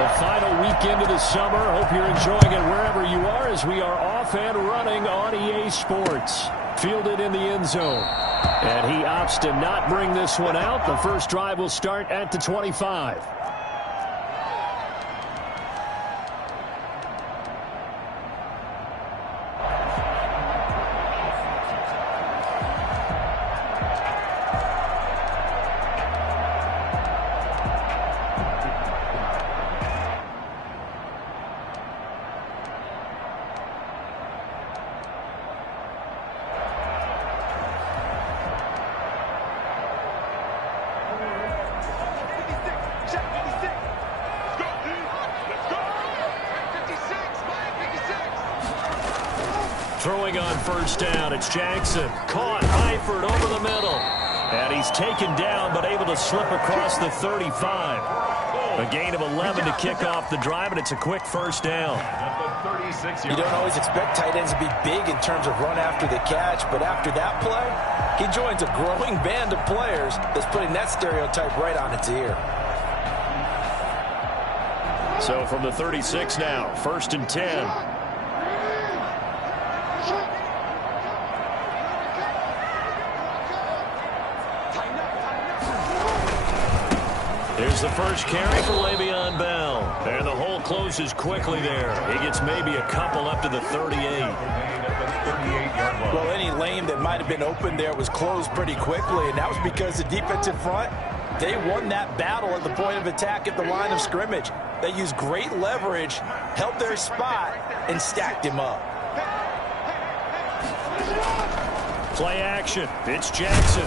The final weekend of the summer. Hope you're enjoying it wherever you are as we are off and running on EA Sports. Fielded in the end zone. And he opts to not bring this one out. The first drive will start at the 25. Throwing on first down, it's Jackson. Caught, Eifert over the middle. And he's taken down, but able to slip across the 35. A gain of 11 to kick off the drive, and it's a quick first down. You don't always expect tight ends to be big in terms of run after the catch, but after that play, he joins a growing band of players that's putting that stereotype right on its ear. So from the 36 now, first and 10. Here's the first carry for Le'Veon Bell. And the hole closes quickly there. He gets maybe a couple up to the 38. Well, any lane that might have been open there was closed pretty quickly, and that was because the defensive front, they won that battle at the point of attack at the line of scrimmage. They used great leverage, held their spot, and stacked him up. Play action. It's Jackson.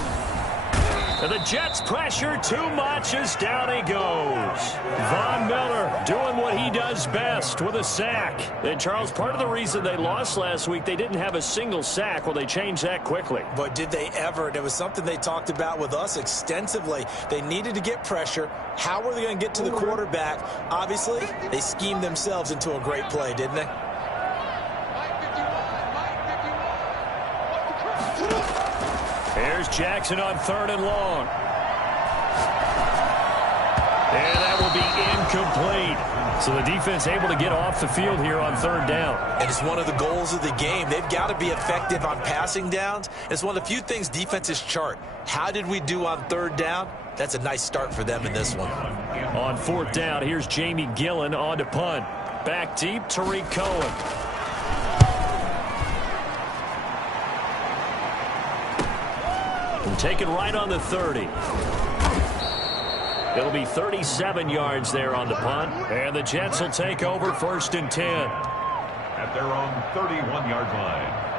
And the Jets pressure too much as down he goes. Von Miller doing what he does best with a sack. And, Charles, part of the reason they lost last week, they didn't have a single sack. Well, they changed that quickly. But did they ever? And it was something they talked about with us extensively. They needed to get pressure. How were they going to get to the quarterback? Obviously, they schemed themselves into a great play, didn't they? Here's Jackson on third and long. And that will be incomplete. So the defense able to get off the field here on third down. And it's one of the goals of the game. They've got to be effective on passing downs. It's one of the few things defenses chart. How did we do on third down? That's a nice start for them in this one. On fourth down, here's Jamie Gillen on to punt. Back deep, Tariq Cohen. Taken right on the 30. It'll be 37 yards there on the punt. And the Jets will take over first and 10. At their own 31-yard line.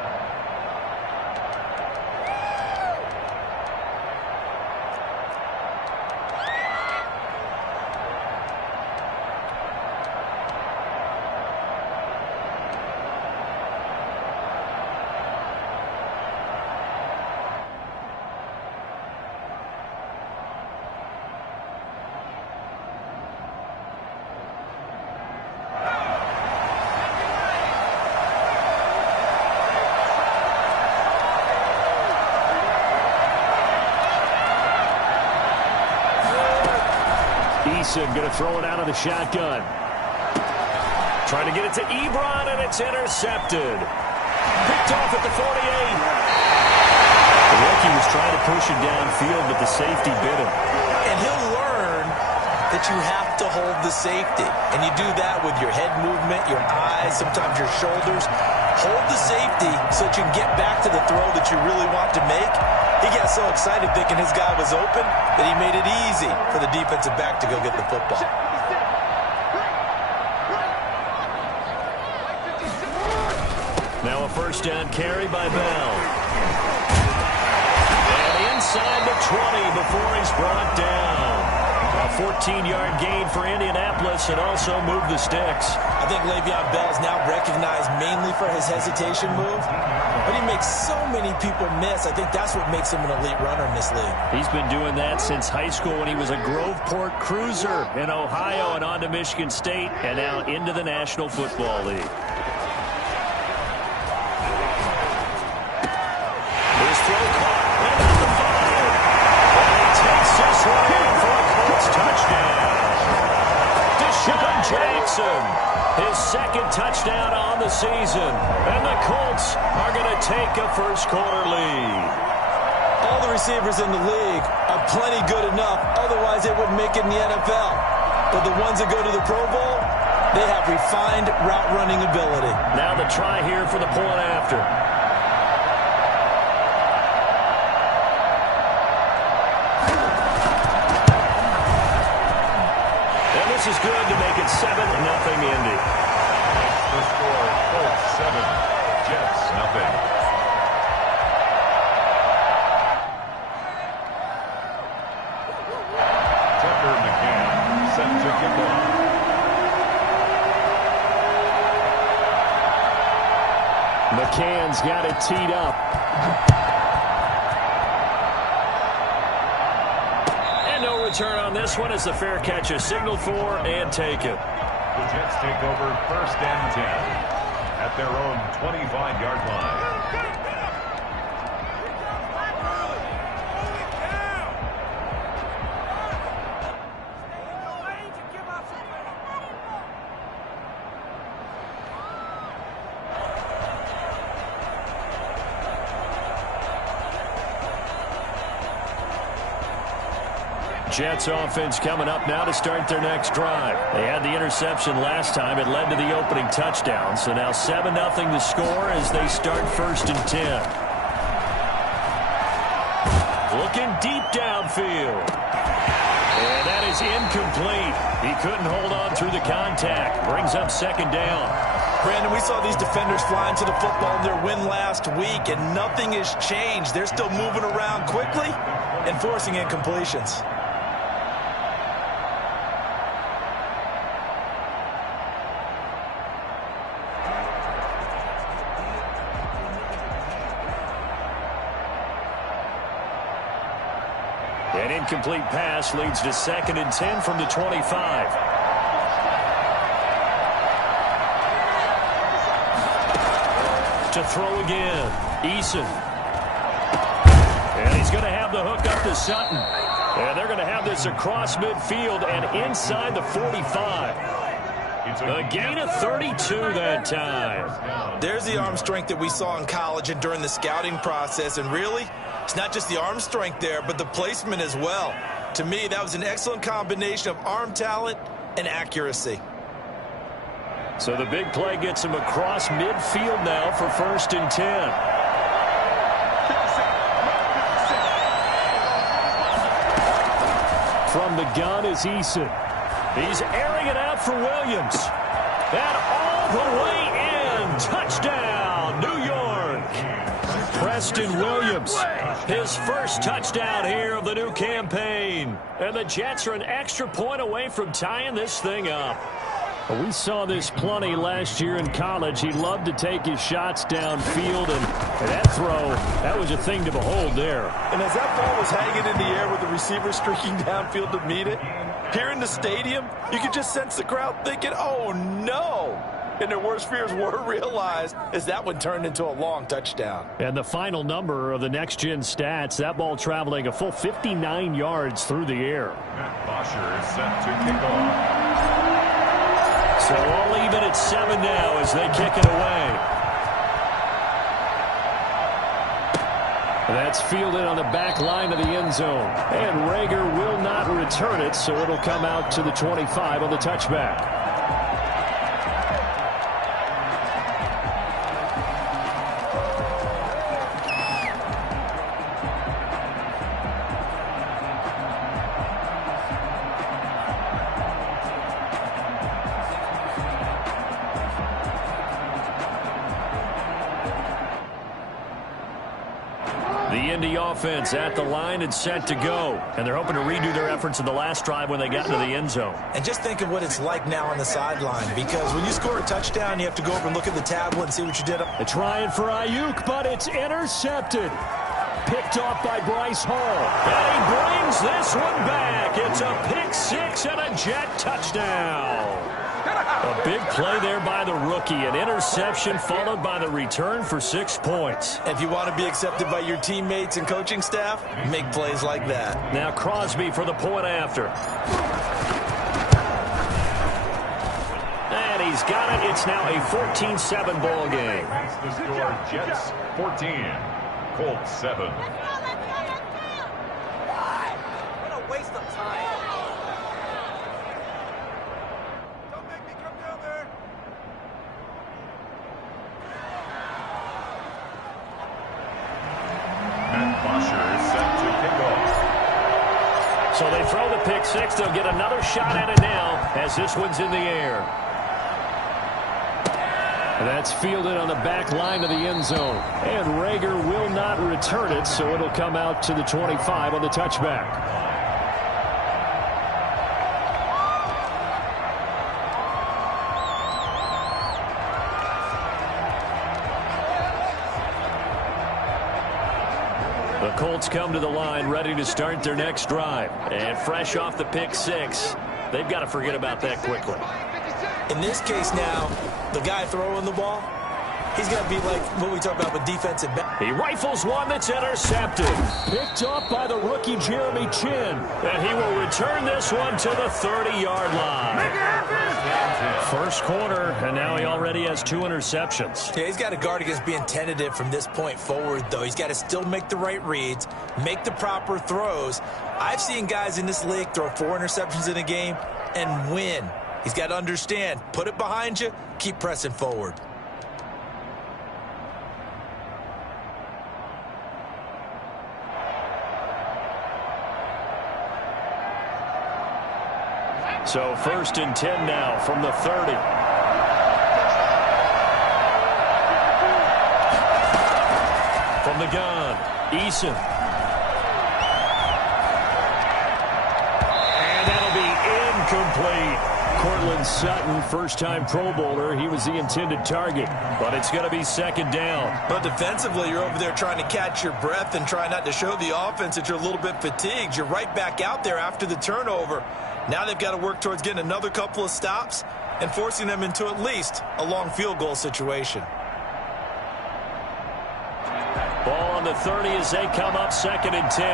Going to throw it out of the shotgun. Trying to get it to Ebron, and it's intercepted. Picked off at the 48. The rookie was trying to push it downfield, but the safety bit him. And he'll learn that you have to hold the safety. And you do that with your head movement, your eyes, sometimes your shoulders. Hold the safety so that you can get back to the throw that you really want to make. He got so excited thinking his guy was open that he made it easy for the defensive back to go get the football. Now a first down carry by Bell. And inside the 20 before he's brought down. A 14-yard gain for Indianapolis and also moved the sticks. I think Le'Veon Bell is now recognized mainly for his hesitation move, but he makes so many people miss. I think that's what makes him an elite runner in this league. He's been doing that since high school when he was a Groveport Cruiser in Ohio and on to Michigan State and now into the National Football League. His throw caught and at the 5. And he takes this one in for a Colts touchdown. Deshaun Jackson, his second touchdown on the season. And the Colts are going to take a first-quarter lead. All the receivers in the league are plenty good enough. Otherwise, they wouldn't make it in the NFL. But the ones that go to the Pro Bowl, they have refined route running ability. Now the try here for the point after. And this is good to make it 7-0 Indy. The score, Colts 7, Jets nothing. Tucker McCann set to kick off. McCann's got it teed up. And no return on this one as the fair catch is signaled for and taken. The Jets take over 1st and 10 at their own 25-yard line. Jets offense coming up now to start their next drive. They had the interception last time. It led to the opening touchdown. So now 7-0 the score as they start 1st and 10. Looking deep downfield. And that is incomplete. He couldn't hold on through the contact. Brings up 2nd down. Brandon, we saw these defenders flying to the football in their win last week, and nothing has changed. They're still moving around quickly and forcing incompletions. An incomplete pass leads to 2nd and 10 from the 25. To throw again, Eason. And he's going to have the hook up to Sutton. And they're going to have this across midfield and inside the 45. A gain of 32 that time. There's the arm strength that we saw in college and during the scouting process. And really, it's not just the arm strength there, but the placement as well. To me, that was an excellent combination of arm talent and accuracy. So the big play gets him across midfield now for 1st and 10. From the gun is Eason. He's airing it out for Williams. And all the way in. Touchdown, New York. Preston Williams, his first touchdown here of the new campaign. And the Jets are an extra point away from tying this thing up. We saw this plenty last year in college. He loved to take his shots downfield, and that throw, that was a thing to behold there. And as that ball was hanging in the air with the receiver streaking downfield to meet it, here in the stadium, you could just sense the crowd thinking, oh, no. And their worst fears were realized as that one turned into a long touchdown. And the final number of the next-gen stats, that ball traveling a full 59 yards through the air. Matt Bosher is set to kick off. So all even at 7 now as they kick it away. That's fielded on the back line of the end zone. And Rager will not return it, so it'll come out to the 25 on the touchback. The Indy offense at the line and set to go. And they're hoping to redo their efforts in the last drive when they got into the end zone. And just think of what it's like now on the sideline, because when you score a touchdown, you have to go over and look at the tablet and see what you did. They're trying for Ayuk, but it's intercepted. Picked off by Bryce Hall. And he brings this one back. It's a pick six and a Jet touchdown. A big play there by the rookie. An interception followed by the return for 6 points. If you want to be accepted by your teammates and coaching staff, make plays like that. Now Crosby for the point after. he's got it. It's now a 14-7 ball game. That's the score. Jets 14, Colts 7. What a waste of time. Don't make me come down there. Matt Bosher is set to kick off. So they throw the pick six. They'll get another shot at it now as this one's in the air. That's fielded on the back line of the end zone. And Rager will not return it, so it'll come out to the 25 on the touchback. The Colts come to the line ready to start their next drive. And fresh off the pick six, they've got to forget about that quickly. In this case now, the guy throwing the ball, he's got to be like what we talk about with defensive back. He rifles one that's intercepted. Picked up by the rookie Jeremy Chinn. And he will return this one to the 30-yard line. First quarter, and now he already has 2 interceptions. Yeah, he's got to guard against being tentative from this point forward, though. He's got to still make the right reads, make the proper throws. I've seen guys in this league throw 4 interceptions in a game and win. He's got to understand, put it behind you, keep pressing forward. So first and 10 now from the 30. From the gun, Eason. And that'll be incomplete. Cortland Sutton, first-time Pro Bowler. He was the intended target, but it's going to be second down. But defensively, you're over there trying to catch your breath and try not to show the offense that you're a little bit fatigued. You're right back out there after the turnover. Now they've got to work towards getting another couple of stops and forcing them into at least a long field goal situation. Ball on the 30 as they come up second and 10.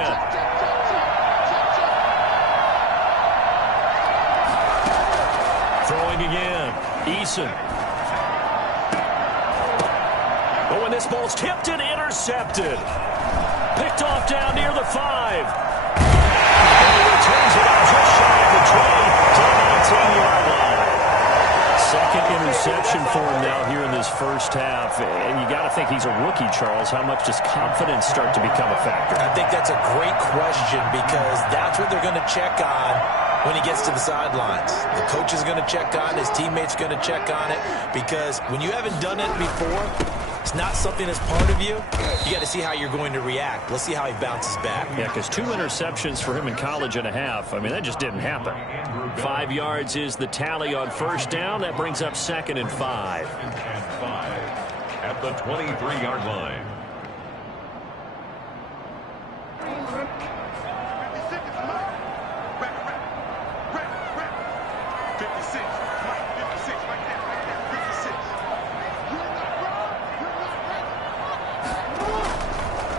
Throwing again, Eason. Oh, and this ball's tipped and intercepted. Picked off down near the 5. And he returns it up just shy of the 20 to the 19-yard line. Second interception for him now here in this first half. And you got to think he's a rookie, Charles. How much does confidence start to become a factor? I think that's a great question because that's what they're going to check on when he gets to the sidelines. The coach is going to check on, his teammates going to check on it, because when you haven't done it before, it's not something that's part of you. You got to see how you're going to react. Let's see how he bounces back. Yeah, because 2 interceptions for him in college and a half. I mean, that just didn't happen. 5 yards is the tally on first down. That brings up second and 5. At the 23-yard line.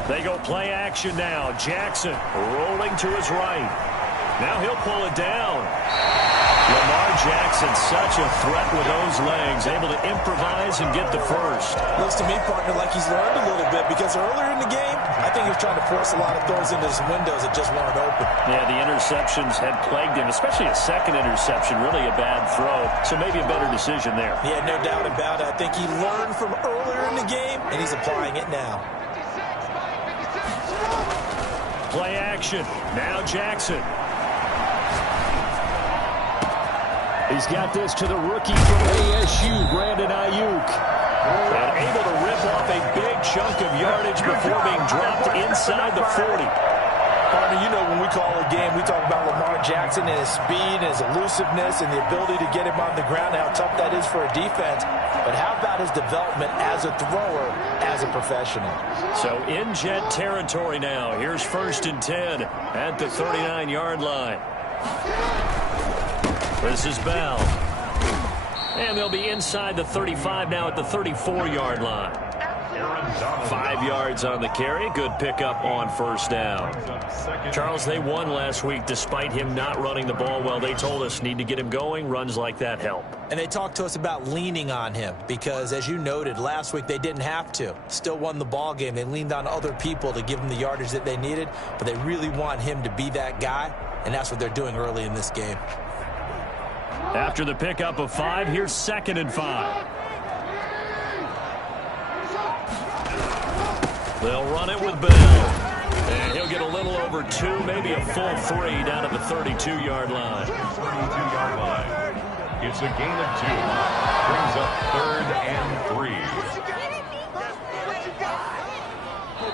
They go play action now. Jackson rolling to his right. Now he'll pull it down. Lamar Jackson, such a threat with those legs, able to improvise and get the first. Looks to me, partner, like he's learned a little bit, because earlier in the game, I think he was trying to force a lot of throws into some windows that just weren't open. Yeah, the interceptions had plagued him, especially a second interception, really a bad throw. So maybe a better decision there. Yeah, no doubt about it. I think he learned from earlier in the game, and he's applying it now. Play action. Now Jackson. He's got this to the rookie from ASU, Brandon Ayuk. And able to rip off a big chunk of yardage before being dropped inside the 40. Partner, you know when we call a game, we talk about Lamar Jackson and his speed and his elusiveness and the ability to get him on the ground, how tough that is for a defense. But how about his development as a thrower, as a professional? So in Jet territory now. Here's first and 10 at the 39-yard line. This is Bell. And they'll be inside the 35 now at the 34-yard line. Aaron Donald. 5 yards on the carry. Good pickup on first down. Charles, they won last week despite him not running the ball well. They told us need to get him going. Runs like that help. And they talked to us about leaning on him because, as you noted, last week they didn't have to. Still won the ball game. They leaned on other people to give them the yardage that they needed, but they really want him to be that guy, and that's what they're doing early in this game. After the pickup of 5, here's 2nd and 5. They'll run it with Bell. And he'll get a little over 2, maybe a full 3 down at the 32-yard line. 32-yard line. It's a gain of 2. Brings up 3rd and 3.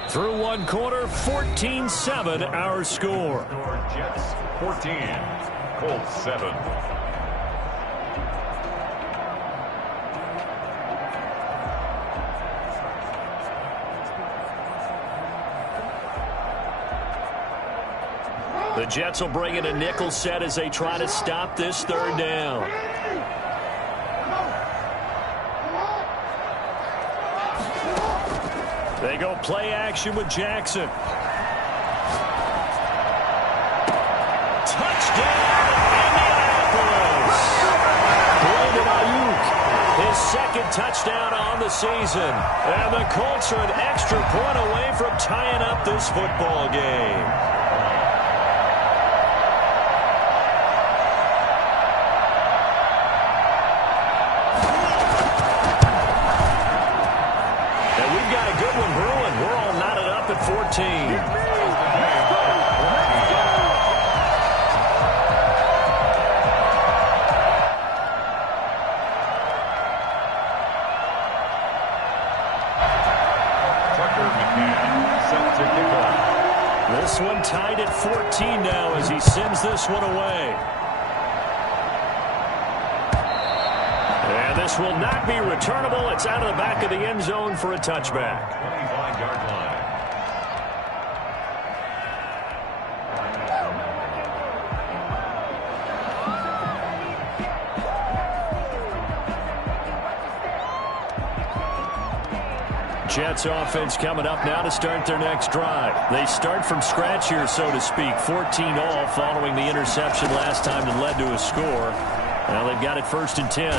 Through one quarter, 14-7 our score. Jets 14, Colts 7. The Jets will bring in a nickel set as they try to stop this 3rd down. They go play action with Jackson. Touchdown, Indianapolis. Brandon Ayuk, his 2nd touchdown on the season. And the Colts are an extra point away from tying up this football game. At 14. Tucker McCann set to kick off. This one tied at 14 now as he sends this one away. And this will not be returnable. It's out of the back of the end zone for a touchback. 25-yard line. Jets offense coming up now to start their next drive. They start from scratch here, so to speak. 14 all following the interception last time that led to a score. Now they've got it 1st and 10.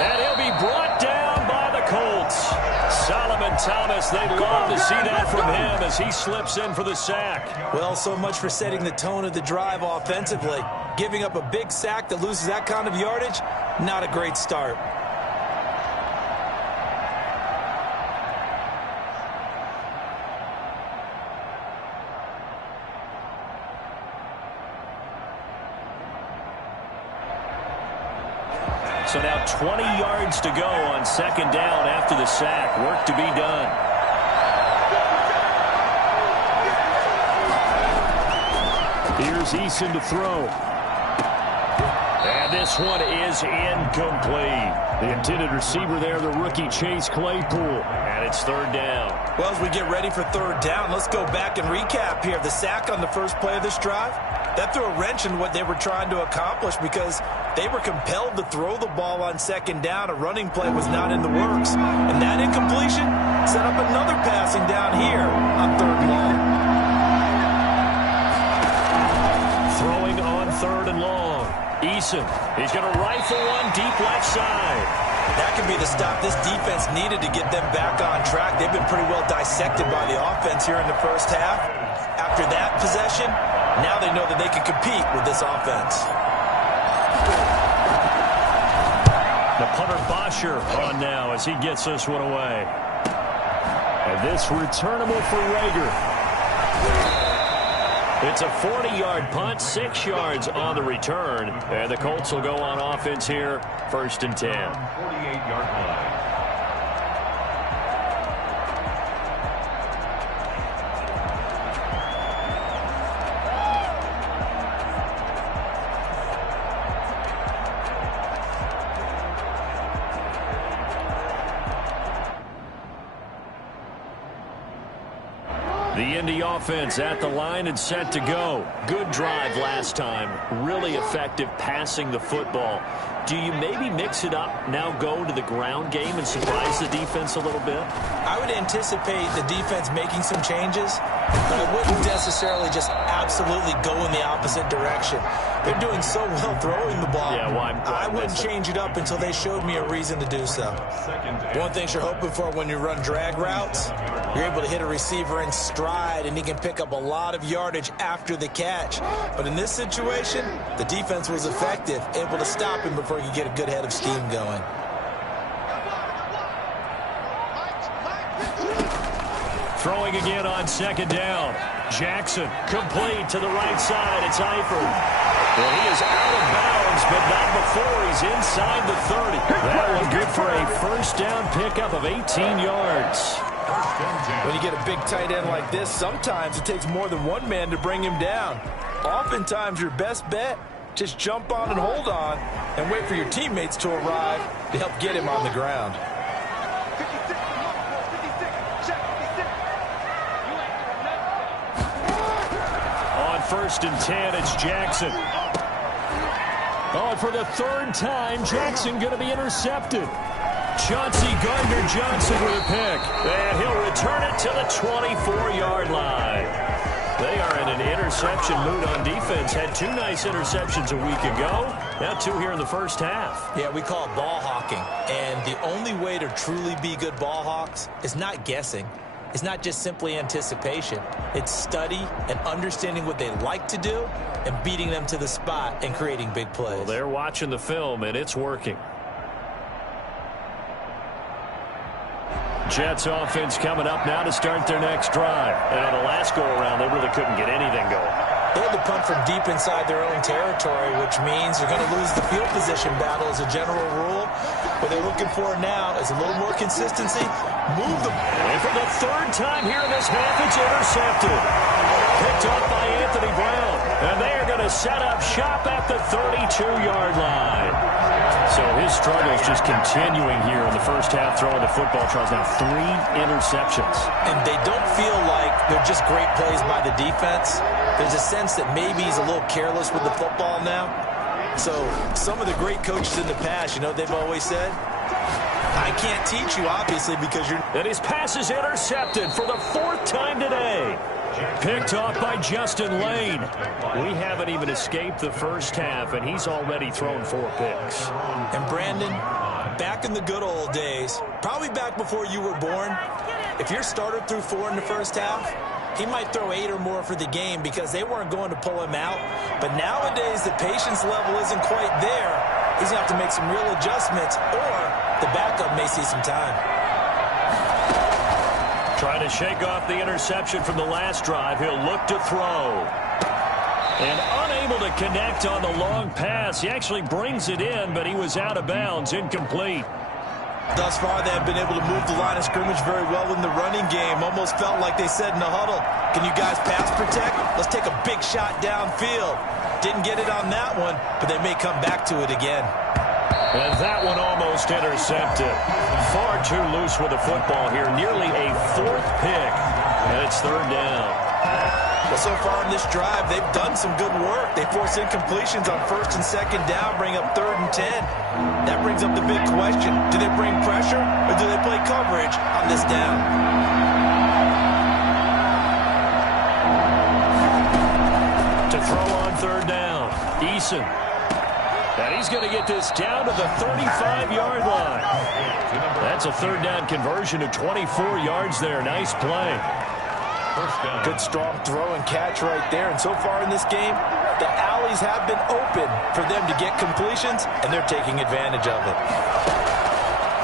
And he'll be brought down by the Colts. Solomon Thomas, they'd love to see that from him as he slips in for the sack. Well, so much for setting the tone of the drive offensively. Giving up a big sack that loses that kind of yardage, not a great start. So now 20 yards to go on 2nd down after the sack. Work to be done. Here's Eason to throw. And this one is incomplete. The intended receiver there, the rookie Chase Claypool. And it's 3rd down. Well, as we get ready for 3rd down, let's go back and recap here. The sack on the first play of this drive, that threw a wrench in what they were trying to accomplish because they were compelled to throw the ball on 2nd down. A running play was not in the works. And that incompletion set up another passing down here on 3rd and long. Throwing on 3rd and long. Eason, he's going to rifle one deep left side. That could be the stop this defense needed to get them back on track. They've been pretty well dissected by the offense here in the first half. After that possession, now they know that they can compete with this offense. The punter Bosher on now as he gets this one away. And this returnable for Rager. It's a 40-yard punt, 6 yards on the return. And the Colts will go on offense here, 1st and 10. 48-yard line. The Indy offense at the line and set to go. Good drive last time. Really effective passing the football. Do you maybe mix it up, now go to the ground game and surprise the defense a little bit? I would anticipate the defense making some changes, but I wouldn't necessarily just absolutely go in the opposite direction. They're doing so well throwing the ball. Yeah, I wouldn't change it up until they showed me a reason to do so. One thing you're hoping for when you run drag routes, you're able to hit a receiver in stride, and he can pick up a lot of yardage after the catch. But in this situation, the defense was effective, able to stop him before he could get a good head of steam going. Throwing again on second down. Jackson complete to the right side. It's Eifert. Well, he is out of bounds, but not before he's inside the 30. That one good for a first down pickup of 18 yards. When you get a big tight end like this, sometimes it takes more than one man to bring him down. Oftentimes, your best bet, just jump on and hold on and wait for your teammates to arrive to help get him on the ground. On 1st and 10, it's Jackson. Oh, and for the third time, Jackson going to be intercepted. Chauncey Gardner-Johnson with a pick. And he'll return it to the 24-yard line. They are in an interception mood on defense. Had 2 nice interceptions a week ago. Now 2 here in the first half. Yeah, we call it ball hawking. And the only way to truly be good ball hawks is not guessing. It's not just simply anticipation. It's study and understanding what they like to do and beating them to the spot and creating big plays. Well, they're watching the film, and it's working. Jets offense coming up now to start their next drive. And on the last go-around, they really couldn't get anything going. They had to punt from deep inside their own territory, which means they're going to lose the field position battle as a general rule. What they're looking for now is a little more consistency. Move them. And for the third time here in this half, it's intercepted. Picked up by Anthony Brown. And they are going to set up shop at the 32-yard line. So his struggles just continuing here in the first half, throwing the football. Tries now 3 interceptions. And they don't feel like they're just great plays by the defense. There's a sense that maybe he's a little careless with the football now. So some of the great coaches in the past, you know, they've always said, I can't teach you, obviously, because you're... And his pass is intercepted for the 4th time today. Picked off by Justin Lane. We haven't even escaped the first half, and he's already thrown 4 picks. And Brandon, back in the good old days, probably back before you were born, if your starter threw 4 in the first half, he might throw 8 or more for the game because they weren't going to pull him out. But nowadays, the patience level isn't quite there. He's going to have to make some real adjustments, or the backup may see some time. Trying to shake off the interception from the last drive. He'll look to throw. And unable to connect on the long pass. He actually brings it in, but he was out of bounds, incomplete. Thus far, they have been able to move the line of scrimmage very well in the running game. Almost felt like they said in the huddle, can you guys pass protect? Let's take a big shot downfield. Didn't get it on that one, but they may come back to it again. And that one almost intercepted. Far too loose with the football here. Nearly a 4th pick. And it's 3rd down. Well, so far in this drive, they've done some good work. They force incompletions on 1st and 2nd down, bring up 3rd and 10. That brings up the big question. Do they bring pressure or do they play coverage on this down? To throw on 3rd down, Eason. And he's going to get this down to the 35-yard line. That's a 3rd down conversion to 24 yards there. Nice play. Good strong throw and catch right there. And so far in this game, the alleys have been open for them to get completions, and they're taking advantage of it.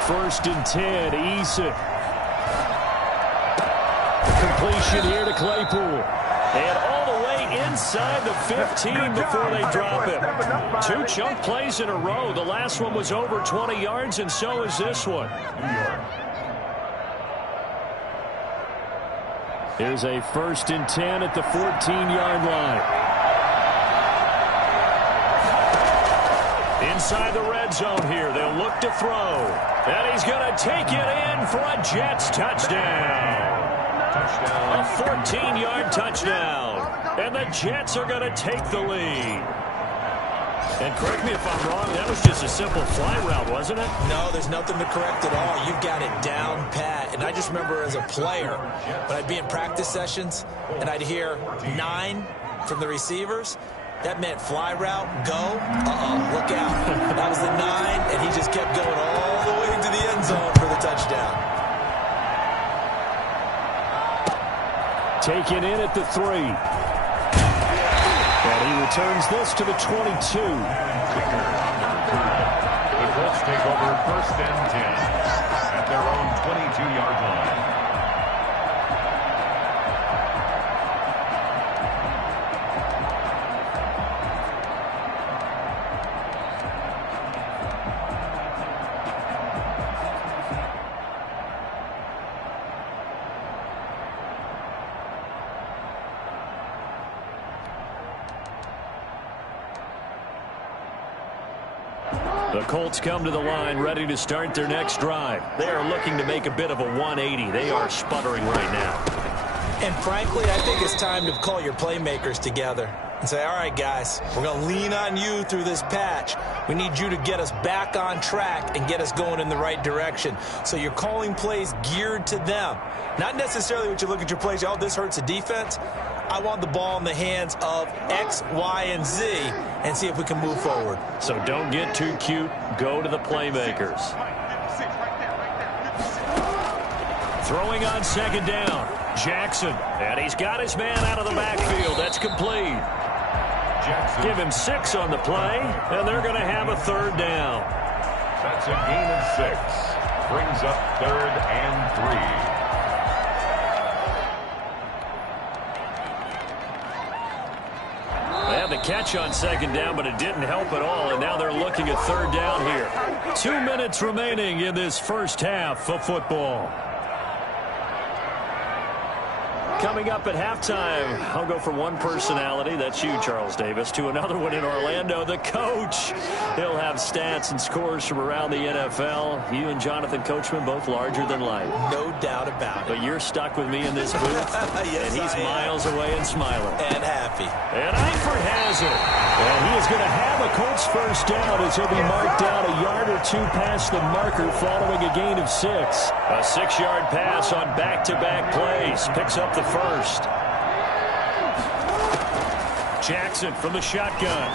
1st and 10, Eason. Completion here to Claypool. And all the way inside the 15 before they drop him. 2 chunk plays in a row. The last one was over 20 yards, and so is this one. Here's a 1st and 10 at the 14-yard line. Inside the red zone here. They'll look to throw. And he's going to take it in for a Jets touchdown. touchdown. A 14-yard touchdown. And the Jets are going to take the lead. And correct me if I'm wrong, that was just a simple fly route, wasn't it? No, there's nothing to correct at all. You've got it down pat. And I just remember as a player, when I'd be in practice sessions and I'd hear 9 from the receivers, that meant fly route, go, look out. That was the 9, and he just kept going all the way to the end zone for the touchdown. Taken in at the 3. And he returns this to the 22. The Colts take over 1st and 10 at their own 22-yard line. The Colts come to the line ready to start their next drive. They are looking to make a bit of a 180. They are sputtering right now. And frankly, I think it's time to call your playmakers together and say, all right, guys, we're going to lean on you through this patch. We need you to get us back on track and get us going in the right direction. So you're calling plays geared to them. Not necessarily what you look at your plays, oh, this hurts the defense. I want the ball in the hands of X, Y, and Z and see if we can move forward. So don't get too cute. Go to the playmakers. Throwing on 2nd down. Jackson. And he's got his man out of the backfield. That's complete. Jackson. Give him 6 on the play, and they're going to have a 3rd down. That's a gain of 6. Brings up 3rd and 3. They had the catch on 2nd down, but it didn't help at all, and now they're looking at 3rd down here. 2 minutes remaining in this first half of football. Coming up at halftime, I'll go from one personality, that's you, Charles Davis, to another one in Orlando, the coach. He'll have stats and scores from around the NFL. You and Jonathan Coachman, both larger than life. No doubt about it. But you're stuck with me in this booth, Yes, and he's I am. miles away and smiling. And happy. And Eifert has it. And he is going to have a Colts 1st down as he'll be marked down a yard or 2 past the marker following a gain of 6. A 6-yard pass on back-to-back plays. Picks up the 1st. Jackson from the shotgun.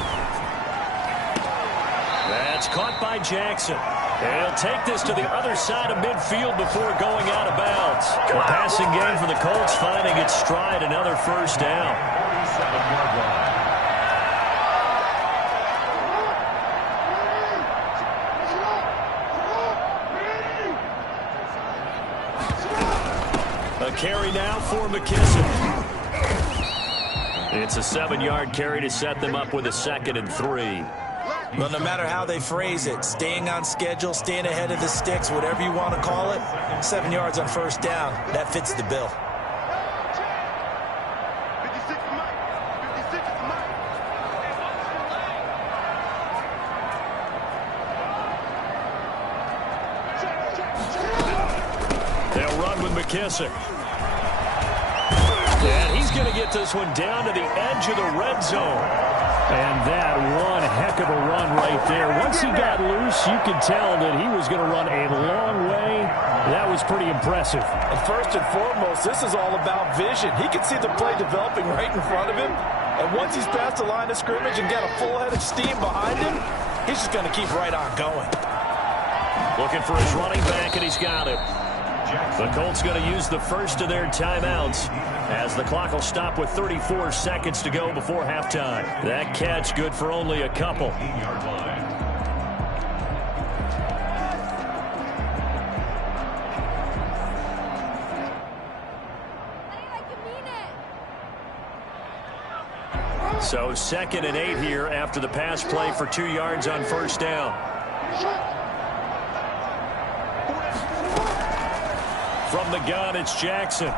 That's caught by Jackson. And he'll take this to the other side of midfield before going out of bounds. The passing game for the Colts finding its stride, another 1st down. 47-yard line. A carry now for McKissick. It's a 7-yard carry to set them up with a 2nd and 3. Well, no matter how they phrase it, staying on schedule, staying ahead of the sticks, whatever you want to call it, 7 yards on 1st down, that fits the bill. 56 is Mike. 56 is Mike. They'll run with McKissick. And he's going to get this one down to the edge of the red zone. And that one heck of a run right there. Once he got loose, you could tell that he was going to run a long way. That was pretty impressive. And first and foremost, this is all about vision. He can see the play developing right in front of him. And once he's past the line of scrimmage and got a full head of steam behind him, he's just going to keep right on going. Looking for his running back, and he's got it. The Colts going to use the first of their timeouts as the clock will stop with 34 seconds to go before halftime. That catch good for only a couple. So 2nd and 8 here after the pass play for 2 yards on 1st down. From the gun, it's Jackson.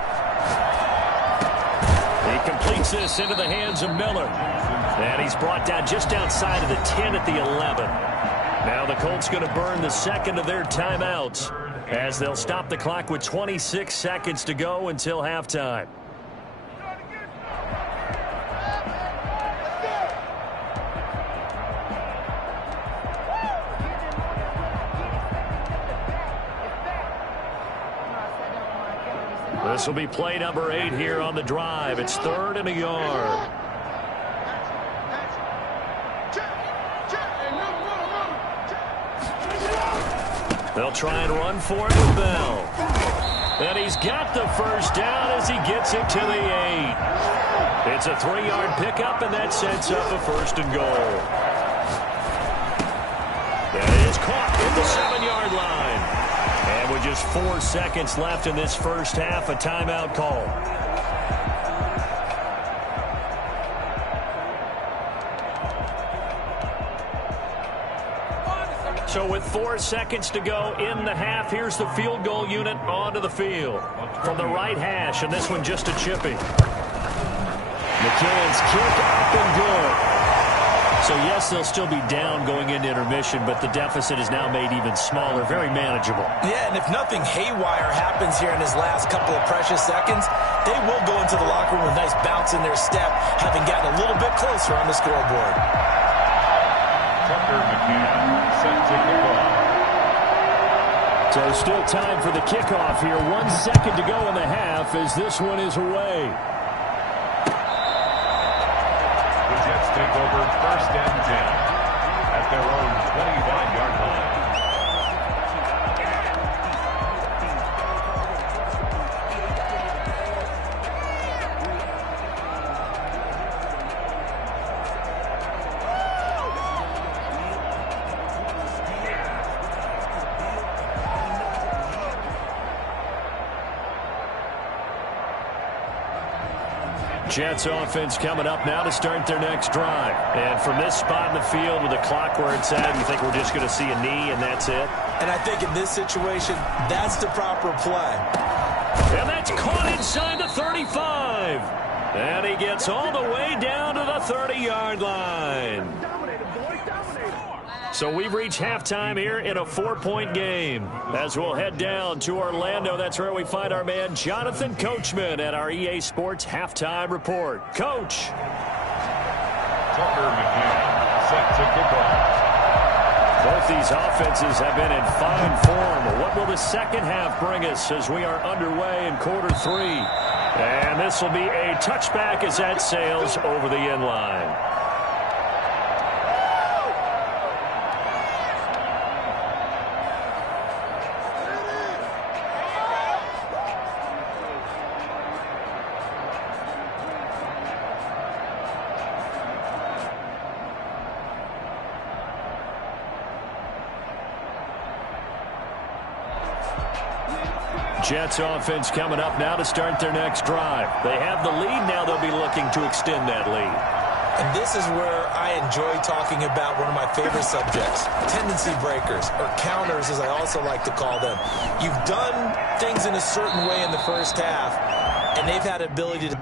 He completes this into the hands of Miller. And he's brought down just outside of the 10 at the 11. Now the Colts going to burn the 2nd of their timeouts. as they'll stop the clock with 26 seconds to go until halftime. This will be play number 8 here on the drive. It's 3rd and a yard. They'll try and run for it with Bell. And he's got the first down as he gets it to the 8. It's a 3-yard pickup, and that sets up a 1st and goal. That is caught at the 7-yard line. And with just 4 seconds left in this first half, a timeout call. So with 4 seconds to go in the half, here's the field goal unit onto the field. From the right hash, and this one just a chippy. McCann's kick up and good. So, yes, they'll still be down going into intermission, but the deficit is now made even smaller, very manageable. Yeah, and if nothing haywire happens here in his last couple of precious seconds, they will go into the locker room with a nice bounce in their step, having gotten a little bit closer on the scoreboard. Tucker McCann set to kick off. So still time for the kickoff here. 1 second to go in the half as this one is away. Jets take over 1st and 10 at their own 25-yard line. Jets offense coming up now to start their next drive. And from this spot in the field with the clock where it's at, you think we're just going to see a knee and that's it? And I think in this situation, that's the proper play. And that's caught inside the 35. And he gets all the way down to the 30-yard line. So we've reached halftime here in a 4-point game. As we'll head down to Orlando, that's where we find our man Jonathan Coachman at our EA Sports Halftime Report. Coach. Tucker McCann set to kick off. Both these offenses have been in fine form. What will the second half bring us as we are underway in quarter 3? And this will be a touchback as that sails over the end line. Jets offense coming up now to start their next drive. They have the lead now. They'll be looking to extend that lead. And this is where I enjoy talking about one of my favorite subjects, tendency breakers, or counters as I also like to call them. You've done things in a certain way in the first half, and they've had an ability to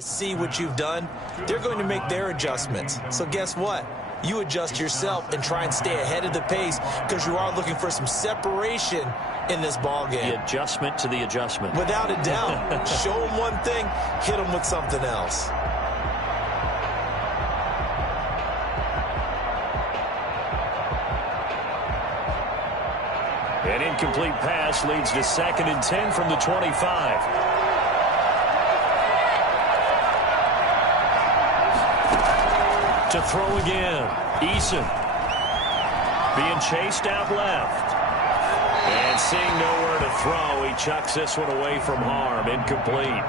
See what you've done, they're going to make their adjustments. So guess what? You adjust yourself and try and stay ahead of the pace because you are looking for some separation in this ball game. The adjustment to the adjustment. Without a doubt. Show them one thing, hit them with something else. An incomplete pass leads to 2nd and 10 from the 25. To throw again. Eason being chased out left. And seeing nowhere to throw, he chucks this one away from harm. Incomplete.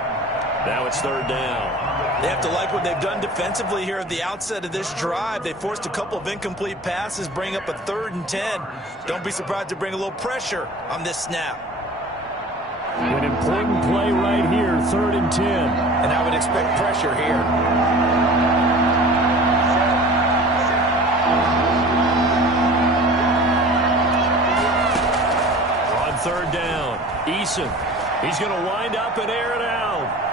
Now it's 3rd down. They have to like what they've done defensively here at the outset of this drive. They forced a couple of incomplete passes, bring up a 3rd and 10. Don't be surprised to bring a little pressure on this snap. An important play right here, 3rd and 10. And I would expect pressure here. On 3rd down, Eason. He's going to wind up and air it out.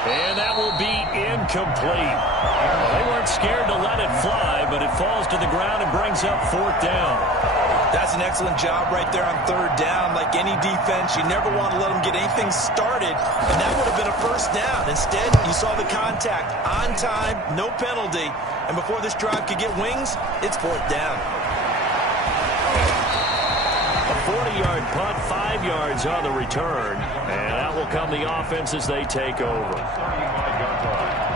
And that will be incomplete. Well, they weren't scared to let it fly, but it falls to the ground and brings up 4th down. That's an excellent job right there on 3rd down. Like any defense, you never want to let them get anything started, and that would have been a 1st down. Instead, you saw the contact on time, no penalty, and before this drive could get wings, it's 4th down. A 40-yard punt, 5 yards on the return, and that will come the offense as they take over. 35-yard line.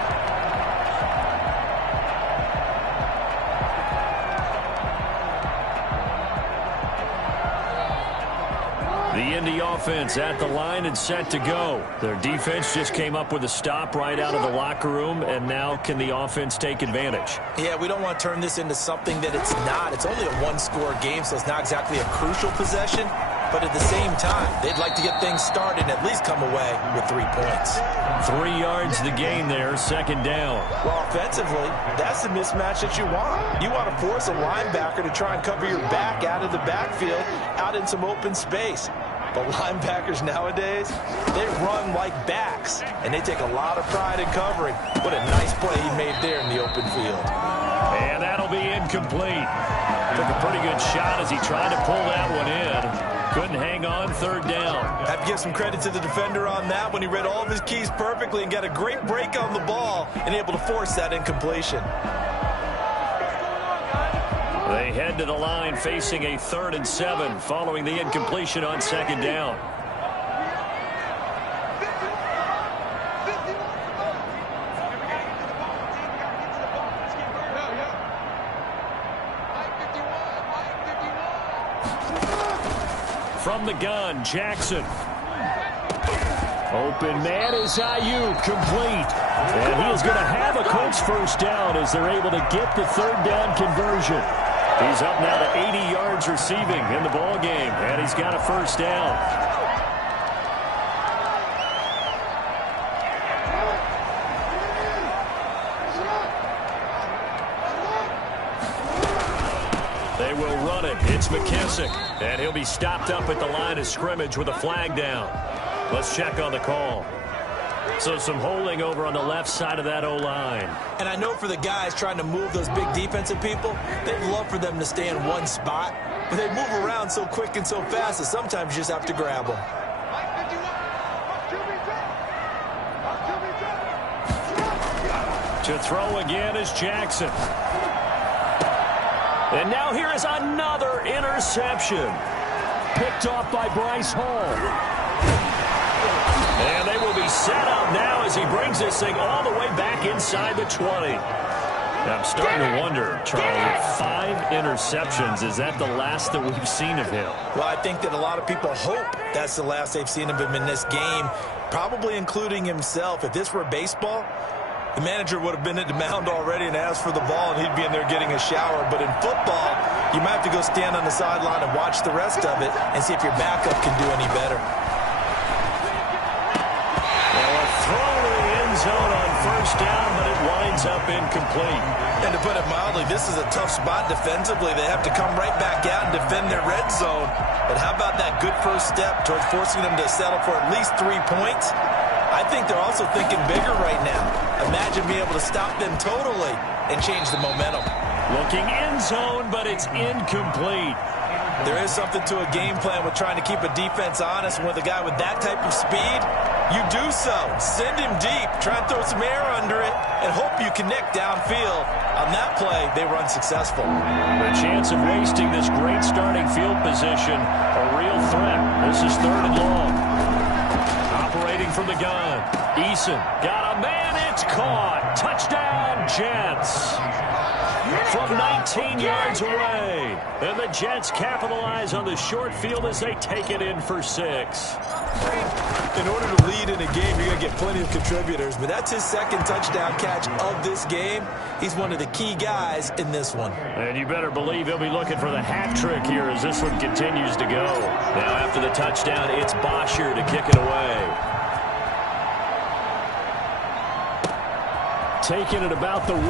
The Indy offense at the line and set to go. Their defense just came up with a stop right out of the locker room, and now can the offense take advantage? Yeah, we don't want to turn this into something that it's not. It's only a one-score game, so it's not exactly a crucial possession. But at the same time, they'd like to get things started and at least come away with 3 points. 3 yards the gain there, 2nd down. Well, offensively, that's the mismatch that you want. You want to force a linebacker to try and cover your back out of the backfield, out in some open space. But linebackers nowadays, they run like backs, and they take a lot of pride in covering. What a nice play he made there in the open field. And that'll be incomplete. Took a pretty good shot as he tried to pull that one in. Couldn't hang on, 3rd down. I have to give some credit to the defender on that when he read all of his keys perfectly and got a great break on the ball and able to force that incompletion. They head to the line facing a 3rd and 7 following the incompletion on 2nd down. From the gun, Jackson. Open man is Ayuk, complete. And he is going to have a Colts 1st down as they're able to get the 3rd down conversion. He's up now to 80 yards receiving in the ball game, and he's got a 1st down. They will run it. It's McKissick, and he'll be stopped up at the line of scrimmage with a flag down. Let's check on the call. So some holding over on the left side of that O-line. And I know for the guys trying to move those big defensive people, they'd love for them to stay in one spot. But they move around so quick and so fast that sometimes you just have to grab them. To throw again is Jackson. And now here is another interception. Picked off by Bryce Hall. And they will be set up now as he brings this thing all the way back inside the 20. Now I'm starting to wonder, Charlie, 5 interceptions. Is that the last that we've seen of him? Well, I think that a lot of people hope that's the last they've seen of him in this game, probably including himself. If this were baseball, the manager would have been at the mound already and asked for the ball, and he'd be in there getting a shower. But in football, you might have to go stand on the sideline and watch the rest of it and see if your backup can do any better. Throw to the end zone on 1st down, but it winds up incomplete. And to put it mildly, this is a tough spot defensively. They have to come right back out and defend their red zone. But how about that good first step towards forcing them to settle for at least 3 points? I I think they're also thinking bigger right now. Imagine being able to stop them totally and change the momentum. Looking end zone, but it's incomplete. There is something to a game plan with trying to keep a defense honest. With a guy with that type of speed, you do so. Send him deep, try and throw some air under it, and hope you connect downfield. On that play, they were unsuccessful. The chance of wasting this great starting field position, a real threat. This is 3rd and long. Operating from the gun, Eason got a man, it's caught. Touchdown, Jets. From 19 yards away. And the Jets capitalize on the short field as they take it in for 6. In order to lead in a game, you're going to get plenty of contributors, but that's his 2nd touchdown catch of this game. He's one of the key guys in this one. And you better believe he'll be looking for the hat trick here as this one continues to go. Now after the touchdown, it's Bosher to kick it away. Taking it about the 1.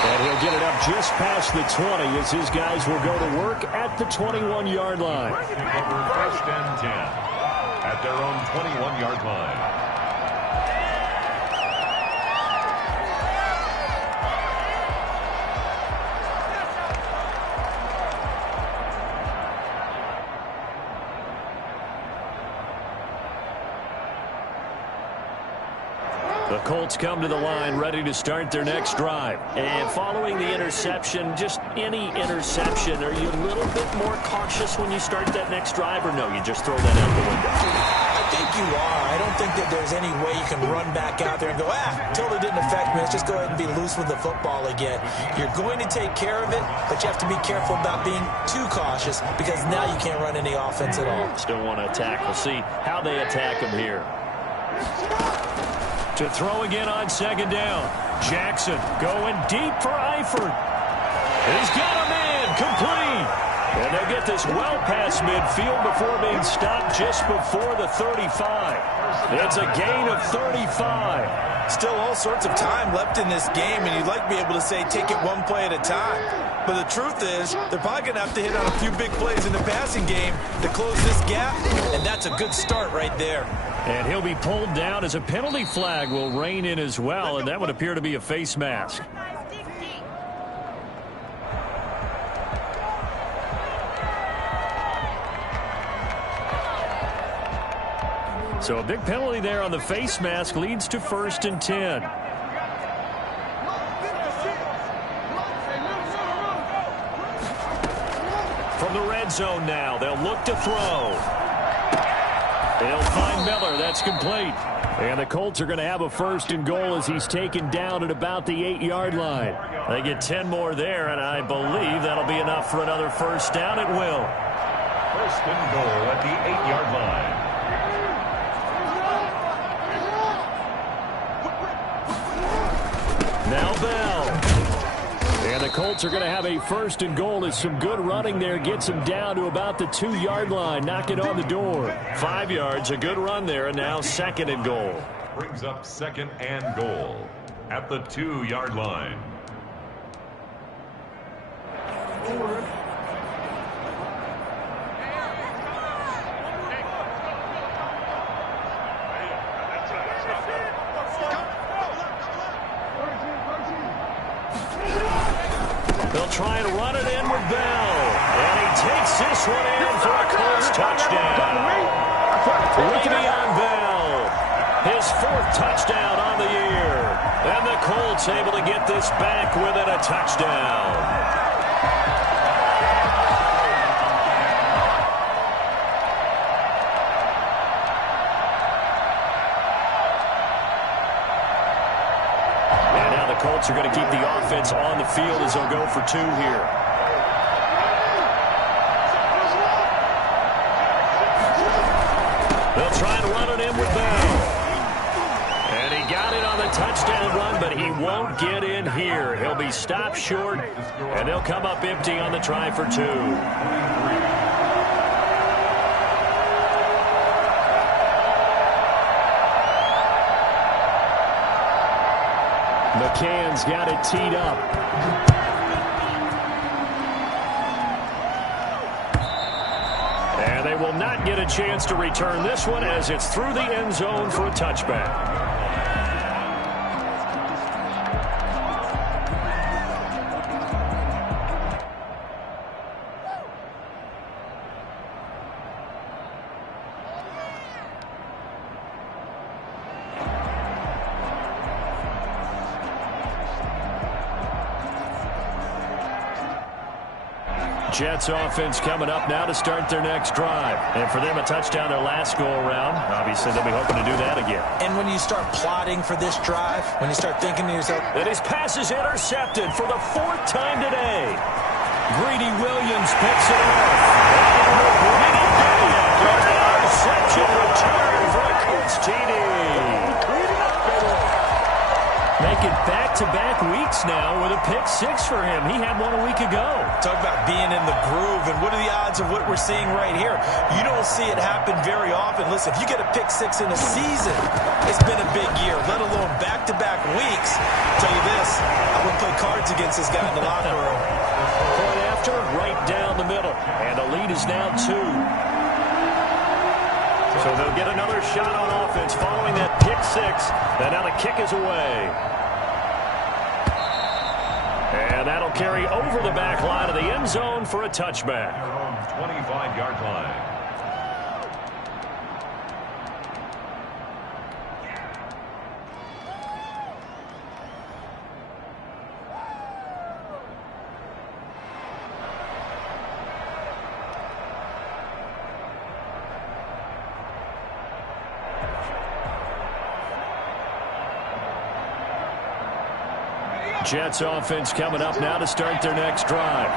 And he'll get it up just past the 20 as his guys will go to work at the 21-yard line. Over 1st and 10 at their own 21-yard line. The Colts come to the line ready to start their next drive. And following the interception, just any interception, are you a little bit more cautious when you start that next drive, or no, you just throw that out the window? I think you are. I don't think that there's any way you can run back out there and go, totally didn't affect me. Let's just go ahead and be loose with the football again. You're going to take care of it, but you have to be careful about being too cautious because now you can't run any offense at all. Still want to attack. We'll see how they attack him here. To throw again on 2nd down. Jackson going deep for Eifert. He's got a man complete. And they'll get this well past midfield before being stopped just before the 35. It's a gain of 35. Still all sorts of time left in this game, and you'd like to be able to say take it one play at a time. But the truth is, they're probably going to have to hit on a few big plays in the passing game to close this gap, and that's a good start right there. And he'll be pulled down as a penalty flag will rein in as well, and that would appear to be a face mask. So a big penalty there on the face mask leads to 1st and 10. From the red zone now, they'll look to throw. They'll find Miller. That's complete. And the Colts are going to have a 1st and goal as he's taken down at about the 8-yard line. They get 10 more there, and I believe that'll be enough for another 1st down. It will. 1st and goal at the 8-yard line. Now Bell. And the Colts are going to have a 1st and goal as some good running there gets them down to about the 2-yard line. Knock it on the door. 5 yards, a good run there, and now 2nd and goal. Brings up 2nd and goal at the 2-yard line. They'll try and run it in with Bell. And he takes this one in for a Colts touchdown. Le'Veon Bell, his 4th touchdown on the year. And the Colts able to get this back within a touchdown. Colts are going to keep the offense on the field as they'll go for 2 here. They'll try and run it in with Bell. And he got it on the touchdown run, but he won't get in here. He'll be stopped short, and they'll come up empty on the try for 2. McCann's got it teed up. And they will not not get a chance to return this one as it's through the end zone for a touchback. Jets offense coming up now to start their next drive. And for them, a touchdown their last go-around. Obviously, they'll be hoping to do that again. And when you start plotting for this drive, when you start thinking to yourself, and his pass is intercepted for the 4th time today. Greedy Williams picks it off. Interception return for a Colts TD. Make it back-to-back weeks now with a pick 6 for him. He had one a week ago. Talk about being in the groove, and what are the odds of what we're seeing right here? You don't see it happen very often. Listen, if you get a pick 6 in a season, it's been a big year, let alone back-to-back weeks. I'll tell you this, I would play cards against this guy in the locker room. Point after, right down the middle. And the lead is now 2. So they'll get another shot on offense following that pick 6. And now the kick is away. And that'll carry over the back line of the end zone for a touchback. 25-yard line. Jets offense coming up now to start their next drive.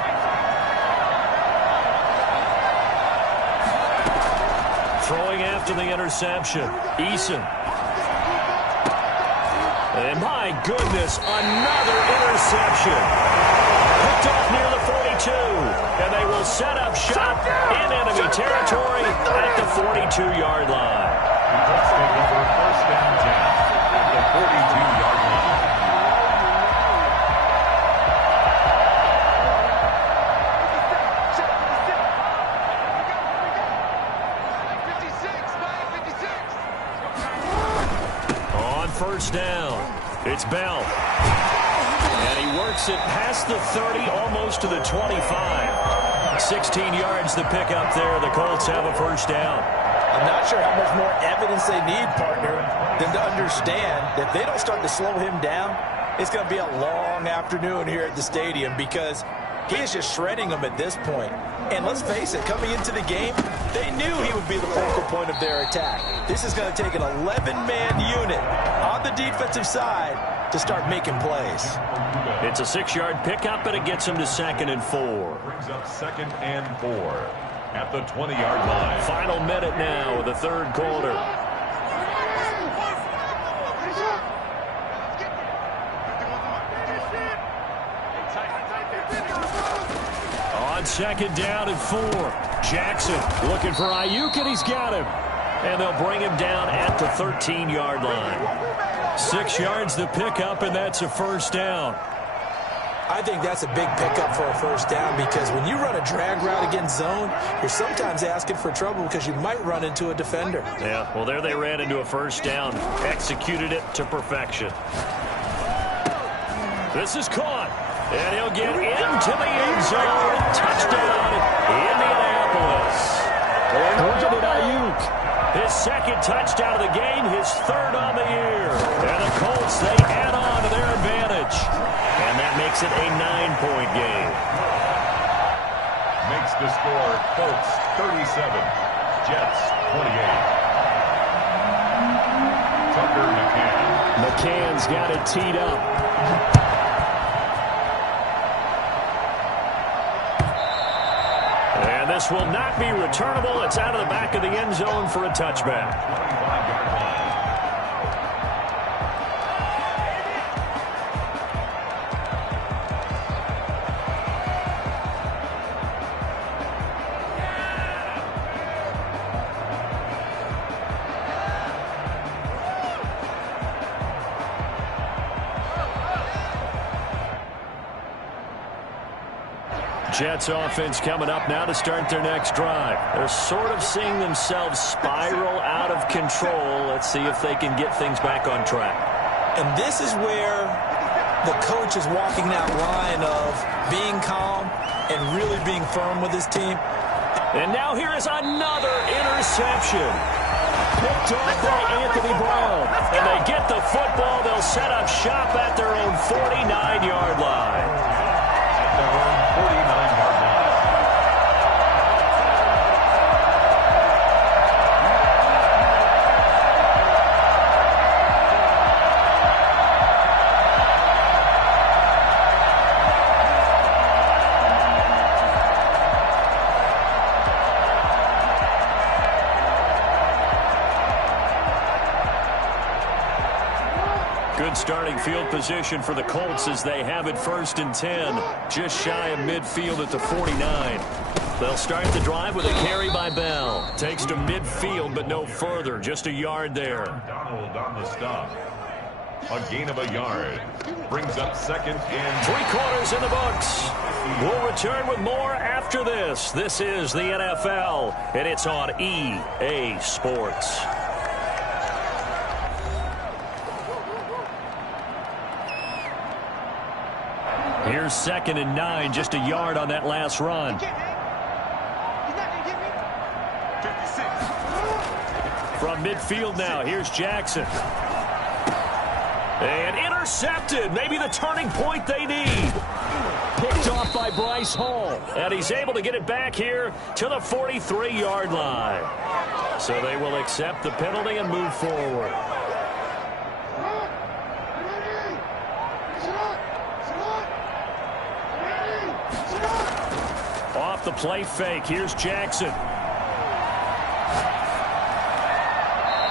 Throwing after the interception, Eason. And my goodness, another interception. Picked off near the 42. And they will set up shop in enemy territory at the 42-yard line. Let's take over 1st and 10 at the 42-yard line. First down. It's Bell. And he works it past the 30, almost to the 25. 16 yards to pick up there. The Colts have a first down. I'm not sure how much more evidence they need, partner, than to understand that if they don't start to slow him down, it's going to be a long afternoon here at the stadium because he is just shredding them at this point. And let's face it, coming into the game, they knew he would be the focal point of their attack. This is going to take an 11-man unit on the defensive side to start making plays. It's a 6-yard pickup, and it gets him to 2nd and 4. Brings up 2nd and 4 at the 20-yard line. Final minute now of the 3rd quarter. On 2nd down and 4. Jackson looking for Ayuk, and he's got him. And they'll bring him down at the 13-yard line. 6 yards to pick up, and that's a first down. I think that's a big pickup for a first down because when you run a drag route against zone, you're sometimes asking for trouble because you might run into a defender. Yeah, well, there they ran into a first down. Executed it to perfection. This is caught. And he'll get into the end zone. Touchdown, Indianapolis. And Ayuk. His 2nd touchdown of the game, his 3rd on the year. And the Colts, they add on to their advantage. And that makes it a 9-point game. Makes the score Colts 37, Jets 28. Tucker McCann. McCann's got it teed up. And this will not be returnable. It's out of the back of the end zone for a touchback. 25-yard line. Jets offense coming up now to start their next drive. They're sort of seeing themselves spiral out of control. Let's see if they can get things back on track. And this is where the coach is walking that line of being calm and really being firm with his team. And now here is another interception. Picked off by Anthony Brown. And they get the football. They'll set up shop at their own 49-yard line. At their own 49-yard line. Good starting field position for the Colts as they have it 1st and 10. Just shy of midfield at the 49. They'll start the drive with a carry by Bell. Takes to midfield, but no further. Just a yard there. Donald on the stop. A gain of a yard. Brings up 2nd and 3/4 in the books. We'll return with more after this. This is the NFL, and it's on EA Sports. Here's 2nd and 9, just a yard on that last run. From midfield now, here's Jackson. And intercepted, maybe the turning point they need. Picked off by Bryce Hall. And he's able to get it back here to the 43-yard line. So they will accept the penalty and move forward. Off the play fake, here's Jackson.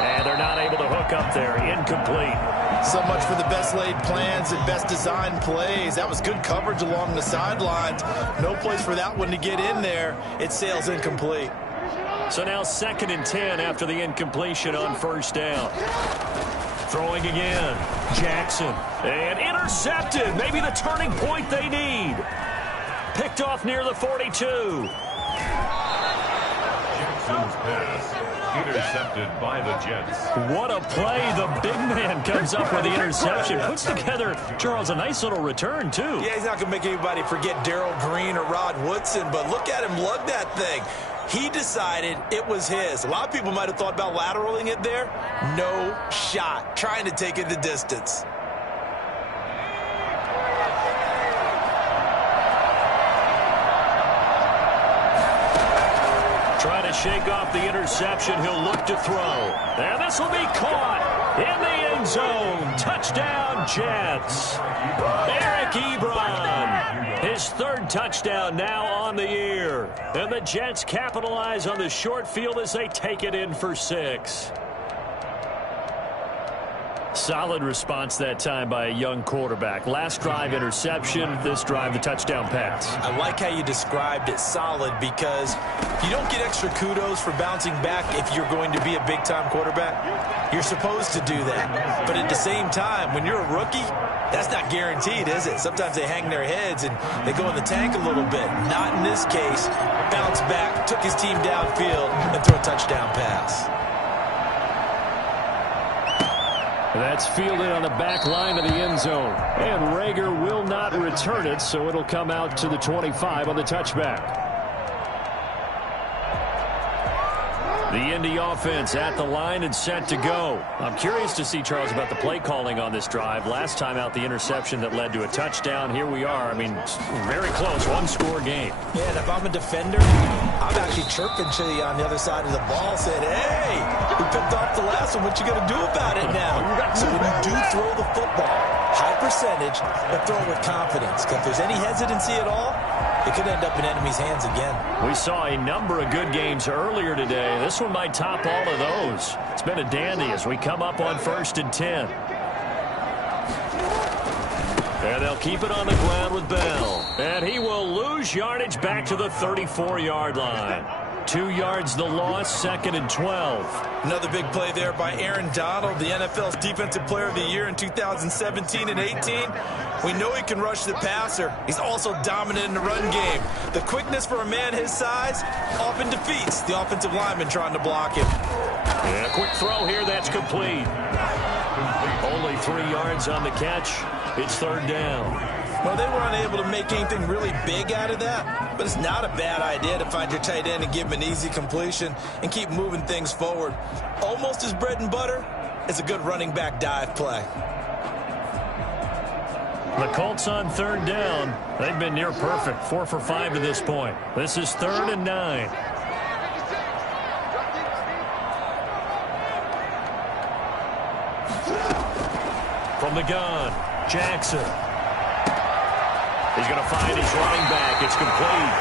And they're not able to hook up there. Incomplete. So much for the best laid plans and best designed plays. That was good coverage along the sidelines. No place for that one to get in there. It sails incomplete. So now 2nd and 10 after the incompletion on 1st down. Throwing again. Jackson. And intercepted. Maybe the turning point they need. Picked off near the 42. Jackson's pass intercepted by the Jets. What a play. The big man comes up with the interception. Puts together, Charles, a nice little return, too. Yeah, he's not going to make anybody forget Darrell Green or Rod Woodson, but look at him lug that thing. He decided it was his. A lot of people might have thought about lateraling it there. No shot. Trying to take it the distance. Trying to shake off the interception. He'll look to throw. And this will be caught in the end zone. Touchdown, Jets. Eric Ebron. His 3rd touchdown now on the year. And the Jets capitalize on the short field as they take it in for 6. Solid response that time by a young quarterback. Last drive interception, this drive the touchdown pass. I like how you described it, solid, because you don't get extra kudos for bouncing back if you're going to be a big-time quarterback. You're supposed to do that. But at the same time, when you're a rookie, that's not guaranteed, is it? Sometimes they hang their heads and they go in the tank a little bit. Not in this case. Bounce back, took his team downfield, and threw a touchdown pass. That's fielded on the back line of the end zone. And Rager will not return it, so it'll come out to the 25 on the touchback. The Indy offense at the line and set to go. I'm curious to see, Charles, about the play calling on this drive. Last time out, the interception that led to a touchdown. Here we are. I mean, very close, one-score game. Yeah, and if I'm a defender, I'm actually chirping to you on the other side of the ball, saying, hey, we picked off the last one. What you going to do about it now? So when you do throw the football, high percentage, but throw it with confidence. Because if there's any hesitancy at all, it could end up in enemy's hands again. We saw a number of good games earlier today. This one might top all of those. It's been a dandy as we come up on 1st and 10. And they'll keep it on the ground with Bell. And he will lose yardage back to the 34-yard line. 2 yards the loss, 2nd and 12. Another big play there by Aaron Donald, the NFL's Defensive Player of the Year in 2017 and 18. We know he can rush the passer. He's also dominant in the run game. The quickness for a man his size often defeats the offensive lineman trying to block him. And a quick throw here, that's complete. Only 3 yards on the catch. It's 3rd down. Well, they were unable to make anything really big out of that, but it's not a bad idea to find your tight end and give him an easy completion and keep moving things forward. Almost as bread and butter as a good running back dive play. The Colts on 3rd down. They've been near perfect, 4 for 5 to this point. This is 3rd and 9. From the gun, Jackson. He's going to find his running back. It's complete.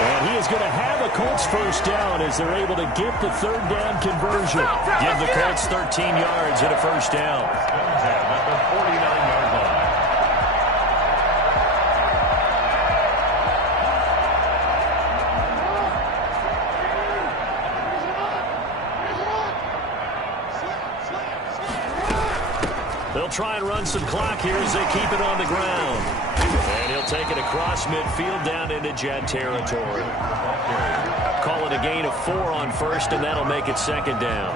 And he is going to have a Colts first down as they're able to get the 3rd down conversion. Give the Colts 13 yards and a first down. At the 49-yard line. They'll try and run some clock here as they keep it on the ground. And he'll take it across midfield down into Jet territory. Call it a gain of 4 on first, and that'll make it 2nd down.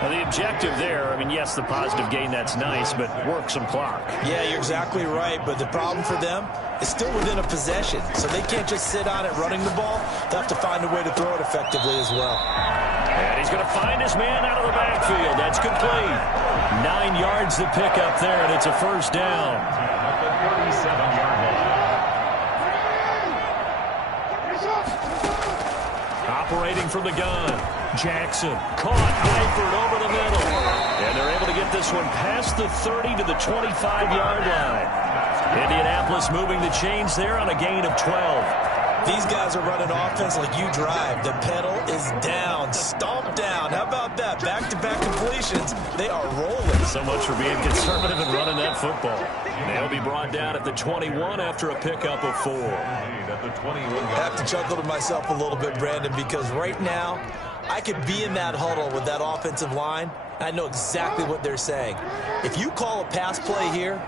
Now, the objective there, I mean, yes, the positive gain, that's nice, but work some clock. Yeah, you're exactly right, but the problem for them is still within a possession, so they can't just sit on it running the ball. They'll have to find a way to throw it effectively as well. And he's going to find his man out of the backfield. That's complete. 9 yards to pick up there, and it's a first down. At the 37-yard line. Operating from the gun, Jackson caught Eifert over the middle. And they're able to get this one past the 30 to the 25-yard line. Indianapolis moving the chains there on a gain of 12. These guys are running offense like you drive. The pedal is down, stomp down. How about that? Back-to-back completions. They are rolling. So much for being conservative and running that football. They'll be brought down at the 21 after a pickup of 4. At the 21-yard line. I have to chuckle to myself a little bit, Brandon, because right now I could be in that huddle with that offensive line. I know exactly what they're saying. If you call a pass play here,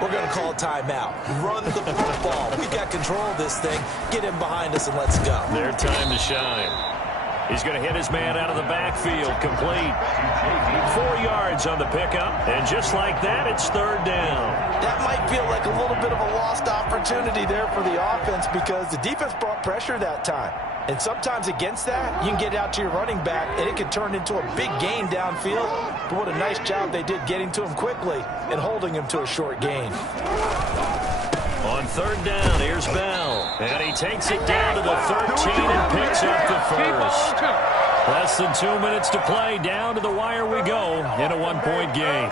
we're going to call a timeout. Run the football. We've got control of this thing. Get him behind us and let's go. Their time to shine. He's going to hit his man out of the backfield. Complete. 4 yards on the pickup. And just like that, it's 3rd down. That might feel like a little bit of a lost opportunity there for the offense because the defense brought pressure that time. And sometimes against that, you can get out to your running back, and it can turn into a big gain downfield. But what a nice job they did getting to him quickly and holding him to a short gain. On 3rd down, here's Bell. And he takes it down to the 13 and picks up the first. Less than 2 minutes to play. Down to the wire we go in a 1-point game.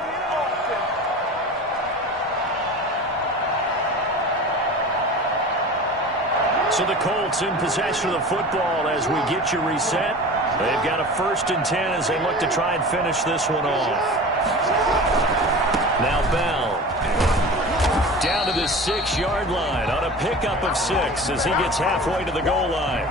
So the Colts in possession of the football as we get you reset. They've got a 1st and 10 as they look to try and finish this one off. Now Bell. Down to the 6-yard line on a pickup of 6 as he gets halfway to the goal line.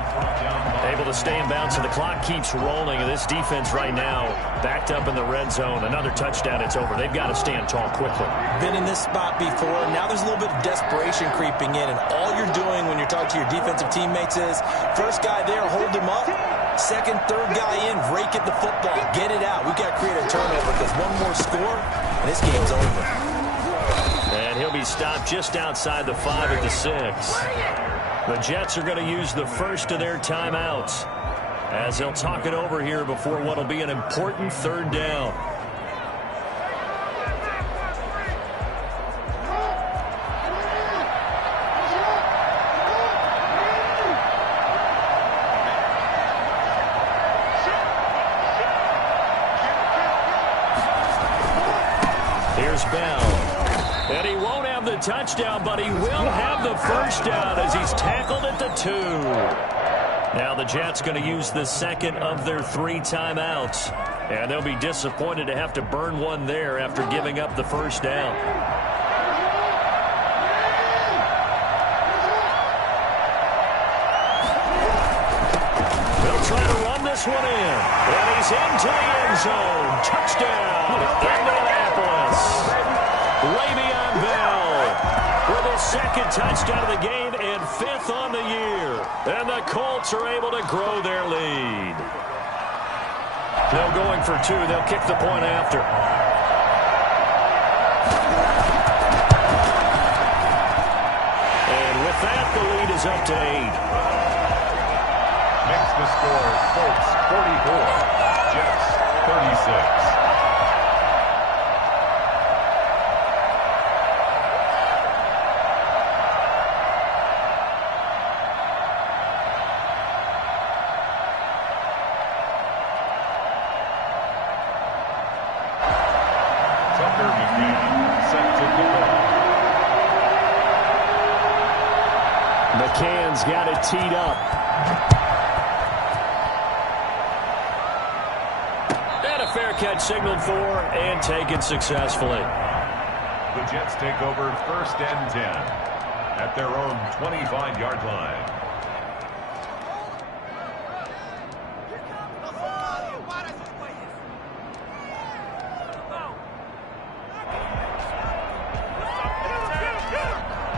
Able to stay in bounds, and the clock keeps rolling. And this defense right now backed up in the red zone. Another touchdown, it's over. They've got to stand tall quickly. Been in this spot before. Now there's a little bit of desperation creeping in, and all you're doing when you're talking to your defensive teammates is first guy there, hold him up. Second, third guy in, rake at the football. Get it out. We've got to create a turnover because one more score, and this game's over. And he'll be stopped just outside the 5 at the 6. The Jets are going to use the first of their timeouts as they'll talk it over here before what will be an important 3rd down. Here's Bell. And he won't have the touchdown, but he will have the first down as he's tackled at the 2. Now the Jets going to use the 2nd of their 3 timeouts. And they'll be disappointed to have to burn one there after giving up the first down. They'll try this one in. And he's into the end zone. Touchdown, Indianapolis. Le'Veon Bell with his second touchdown of the game and 5th on the year. And the Colts are able to grow their lead. They're going for 2. They'll kick the point after. And with that, the lead is up to 8. Makes the score Colts 44, Jets 36. McCann's got it teed up. And a fair catch signaled for and taken successfully. The Jets take over 1st and 10 at their own 25-yard line.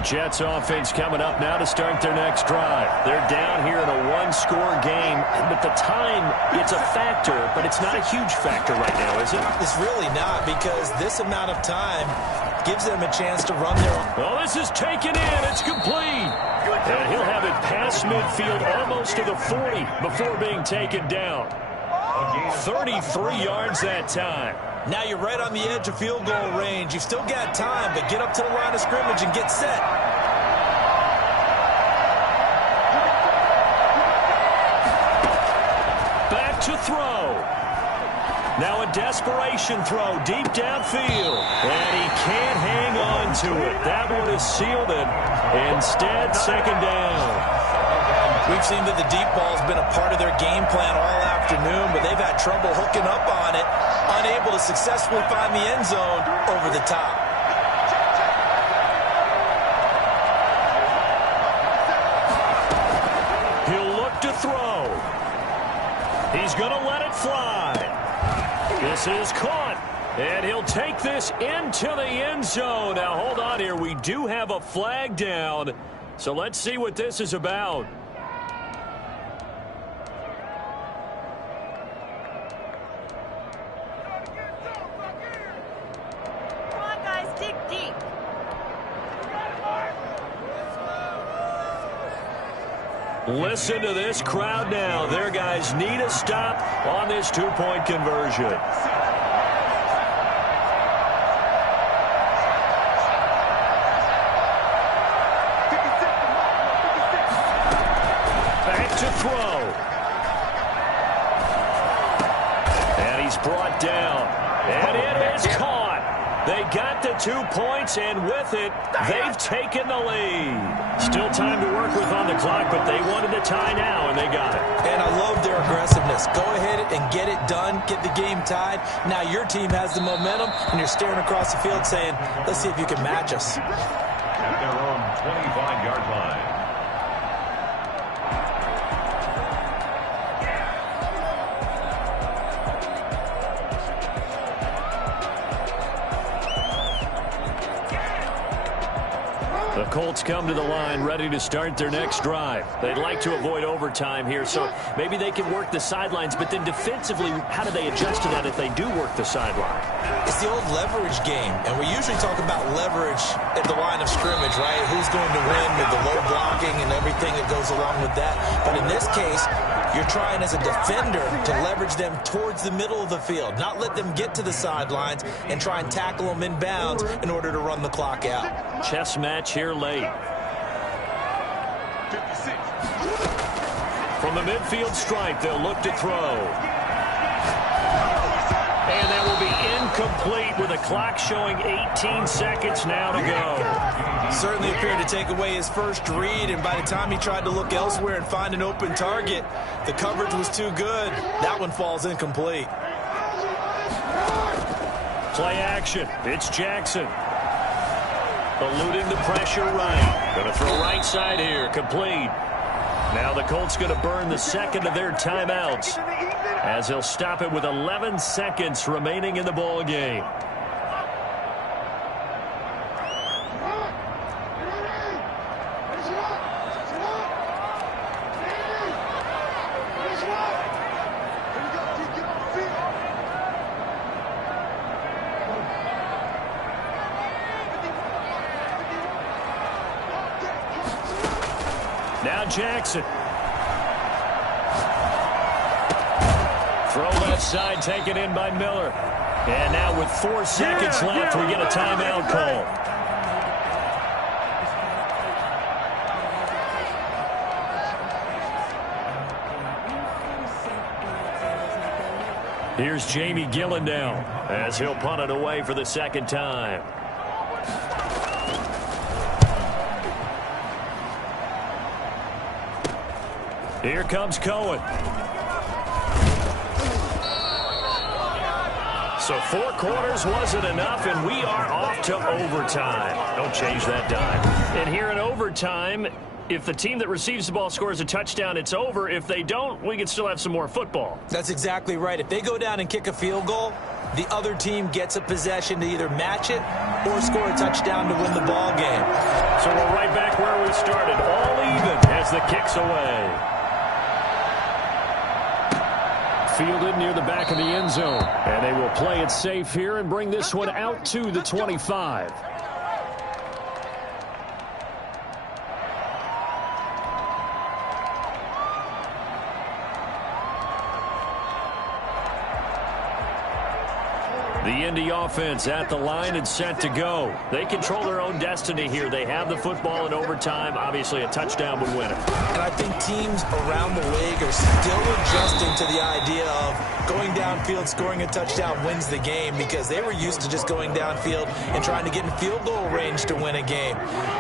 Jets offense coming up now to start their next drive. They're down here in a 1-score game, but the time, it's a factor, but it's not a huge factor right now, is it? It's really not, because this amount of time gives them a chance to run their own. Well, this is taken in. It's complete. And he'll have it past midfield almost to the 40 before being taken down. 33 yards that time. Now you're right on the edge of field goal range. You've still got time, but get up to the line of scrimmage and get set. Back to throw. Now a desperation throw deep downfield. And he can't hang on to it. That one is sealed it. Instead, 2nd down. We've seen that the deep ball's been a part of their game plan all afternoon, but they've had trouble hooking up on it, unable to successfully find the end zone over the top. He'll look to throw. He's going to let it fly. This is caught, and he'll take this into the end zone. Now, hold on here. We do have a flag down, so let's see what this is about. Listen to this crowd now. Their guys need a stop on this 2-point conversion. Back to throw. And he's brought down. And it is caught. They got the 2 points, and with it, they've taken the lead. Still time to work with on the clock, but they wanted the tie now, and they got it. And I love their aggressiveness. Go ahead and get it done, get the game tied. Now your team has the momentum, and you're staring across the field saying, let's see if you can match us. At their own 25-yard line. The Colts come to the line ready to start their next drive. They'd like to avoid overtime here, so maybe they can work the sidelines, but then defensively, how do they adjust to that if they do work the sideline? It's the old leverage game, and we usually talk about leverage at the line of scrimmage, right? Who's going to win with the low blocking and everything that goes along with that. But in this case, you're trying as a defender to leverage them towards the middle of the field, not let them get to the sidelines and try and tackle them inbounds in order to run the clock out. Chess match here late. From the midfield stripe, they'll look to throw. And that will be incomplete with the clock showing 18 seconds now to go. Certainly appeared to take away his first read, and by the time he tried to look elsewhere and find an open target, the coverage was too good. That one falls incomplete. Play action. It's Jackson. Eluding the pressure right. Going to throw right side here. Complete. Now the Colts going to burn the second of their timeouts as they'll stop it with 11 seconds remaining in the ball game. Now Jackson. Throw left side taken in by Miller. And now with 4 seconds left, we get a timeout call. Here's Jamie Gillen now as he'll punt it away for the second time. Here comes Cohen. So 4 quarters wasn't enough, and we are off to overtime. Don't change that dime. And here in overtime, if the team that receives the ball scores a touchdown, it's over. If they don't, we can still have some more football. That's exactly right. If they go down and kick a field goal, the other team gets a possession to either match it or score a touchdown to win the ball game. So we're right back where we started, all even as the kick's away. Fielded near the back of the end zone. And they will play it safe here and bring this one out to the 25. The Indy offense at the line and set to go. They control their own destiny here. They have the football in overtime. Obviously, a touchdown would win it. And I think teams around the league are still adjusting to the idea of going downfield, scoring a touchdown wins the game, because they were used to just going downfield and trying to get in field goal range to win a game.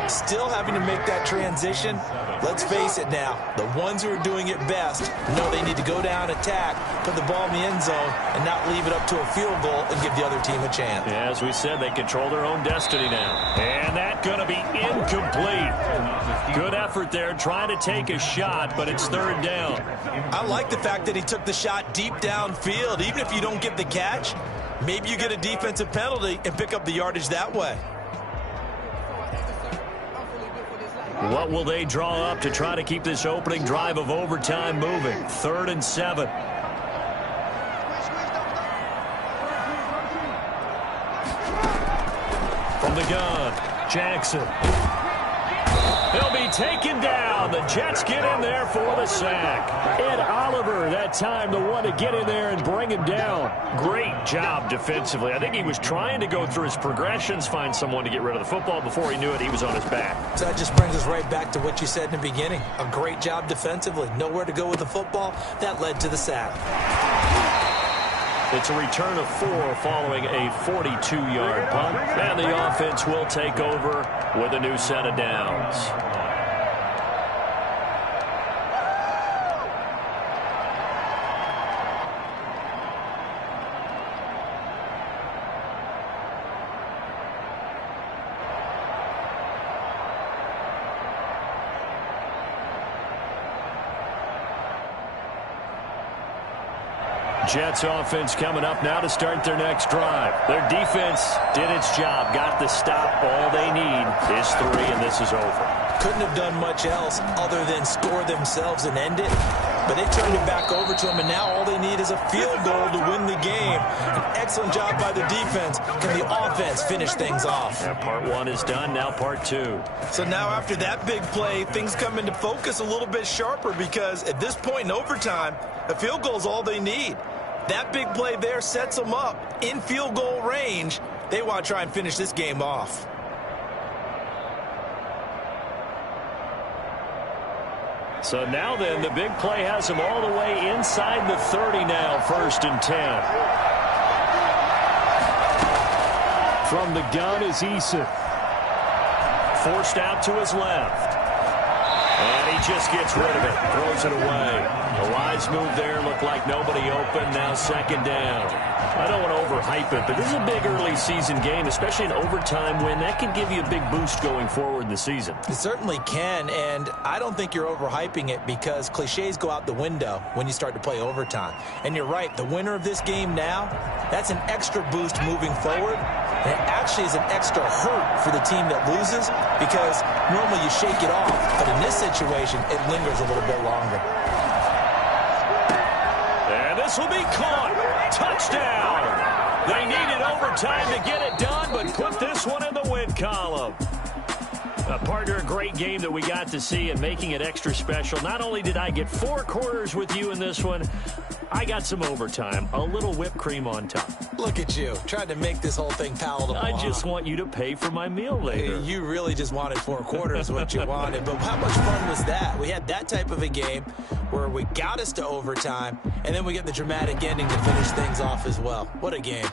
Still having to make that transition. Let's face it now, the ones who are doing it best know they need to go down, attack, put the ball in the end zone, and not leave it up to a field goal and give the other team a chance. Yeah, as we said, they control their own destiny now. And that's going to be incomplete. Good effort there, trying to take a shot, but it's third down. I like the fact that he took the shot deep downfield. Even if you don't get the catch, maybe you get a defensive penalty and pick up the yardage that way. What will they draw up to try to keep this opening drive of overtime moving? 3rd and 7. From the gun, Jackson. He'll be taken down. The Jets get in there for the sack. Ed Oliver, that time, the one to get in there and bring him down. Great job defensively. I think he was trying to go through his progressions, find someone to get rid of the football. Before he knew it, he was on his back. So that just brings us right back to what you said in the beginning. A great job defensively. Nowhere to go with the football. That led to the sack. It's a return of 4 following a 42-yard punt. And the offense will take over with a new set of downs. Jets offense coming up now to start their next drive. Their defense did its job, got the stop. All they need is 3, and this is over. Couldn't have done much else other than score themselves and end it. But they turned it back over to them, and now all they need is a field goal to win the game. An excellent job by the defense. Can the offense finish things off? Yeah, part 1 is done, now part 2. So now after that big play, things come into focus a little bit sharper, because at this point in overtime, a field goal is all they need. That big play there sets them up in field goal range. They want to try and finish this game off. So now then, the big play has them all the way inside the 30 now, 1st and 10. From the gun is Eason. Forced out to his left. And he just gets rid of it, throws it away. A wise move there, looked like nobody open, now second down. I don't want to overhype it, but this is a big early season game, especially an overtime win. That can give you a big boost going forward in the season. It certainly can, and I don't think you're overhyping it because cliches go out the window when you start to play overtime. And you're right, the winner of this game now, that's an extra boost moving forward. And it actually is an extra hurt for the team that loses because normally you shake it off, but in this situation, it lingers a little bit longer. And this will be caught. Touchdown. They needed overtime to get it done, but put this one in the win column. Partner, a great game that we got to see and making it extra special. Not only did I get 4 quarters with you in this one, I got some overtime, a little whipped cream on top. Look at you, trying to make this whole thing palatable. I just want you to pay for my meal later. You really just wanted 4 quarters, what you wanted. But how much fun was that? We had that type of a game where we got us to overtime, and then we get the dramatic ending to finish things off as well. What a game.